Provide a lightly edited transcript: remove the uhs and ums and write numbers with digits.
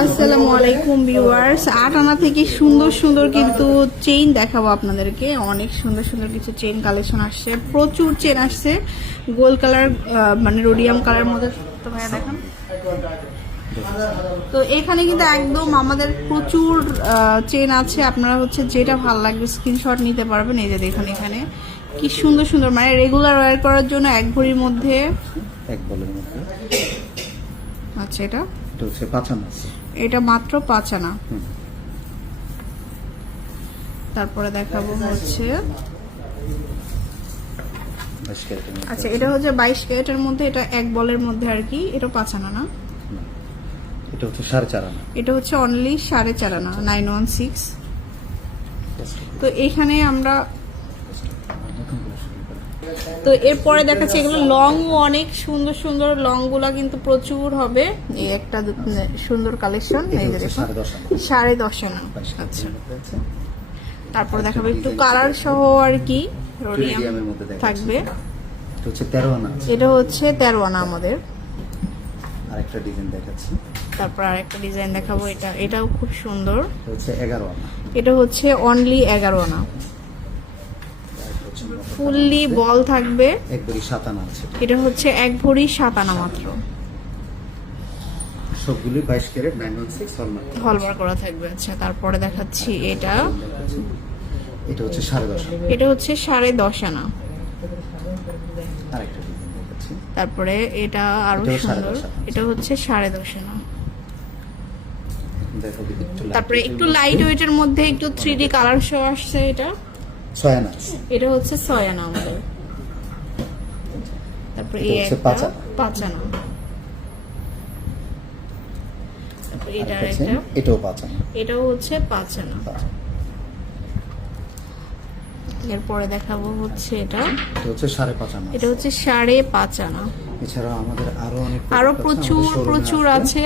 আসসালামু আলাইকুম ভিউয়ার্স, 8 আনা থেকে সুন্দর সুন্দর কিন্তু চেইন দেখাবো আপনাদেরকে। অনেক সুন্দর সুন্দর কিছু চেইন কালেকশন আসছে, প্রচুর চেইন আসছে। গোল্ড কালার মানে রোডিয়াম কালার মধ্যে তো ভাইয়া দেখান। তো এখানে কিন্তু একদম আমাদের প্রচুর চেইন আছে, আপনারা হচ্ছে যেটা ভালো লাগবে স্ক্রিনশট নিতে পারবেন। এই যে দেখুন এখানে কি সুন্দর সুন্দর, মানে রেগুলার ওয়্যার করার জন্য এক ভরির মধ্যে, এক বলের মধ্যে। আচ্ছা এটা হচ্ছে 5 আনা, এটা মাত্র 5 আনা। তারপরে দেখাবো হচ্ছে, আচ্ছা এটা হচ্ছে 22 ক্যারেটের মধ্যে, এটা এক বলের মধ্যে আর কি। এটা 5 আনা না, এটা হচ্ছে 4.5 আনা। এটা হচ্ছে অনলি 4.5 আনা 916। তো এখানে আমরা তো এরপরে দেখাচ্ছি এগুলো লং, অনেক সুন্দর সুন্দর লং গুলা কিন্তু প্রচুর হবে। এই একটা সুন্দর কালেকশন, এই যে দেখুন 10.5 আনা। আচ্ছা তারপর দেখাবো একটু কালার সহ আর কি, রোডিয়ামের মধ্যে থাকবে। এটা হচ্ছে 13 আনা, এটা হচ্ছে 13 আনা আমাদের। আরেকটা ডিজাইন দেখাচ্ছি, তারপর আরেকটা ডিজাইন দেখাবো, এটাও খুব সুন্দর। এটা হচ্ছে 11 আনা, এটা হচ্ছে অনলি 11 আনা, ফুললি বল থাকবে। এক ভরি 7 আনা আছে। এটা হচ্ছে এক ভরি 7 আনা মাত্র, সবগুলো 22 ক্যারেট 916 হলমার্ক হলমার্ক করা থাকবে। আচ্ছা তারপরে দেখাচ্ছি এটা হচ্ছে 10.5 আনা, এটা হচ্ছে 10.5 আনা। আরেকটা ডিজাইন দেখাচ্ছি, তারপরে এটা আরো সুন্দর, এটা হচ্ছে 10.5 আনা। দেখো তারপরে একটু লাইট ওয়েটের মধ্যে একটু 3D কালার শো আসছে, এটা 6 আনা, এটা হচ্ছে 6 আনা আমাদের। তারপরে এই হচ্ছে একটা 5 5 আনা। আনা। তারপরে এটা আরেকটা একটা, এটাও 5 আনা, এটাও হচ্ছে 5 আনা। এরপরে দেখাবো হচ্ছে এটা হচ্ছে 5.5 আনা, এটা হচ্ছে 5.5 আনা। এছাড়া আমাদের আরো অনেক আরো প্রচুর আছে।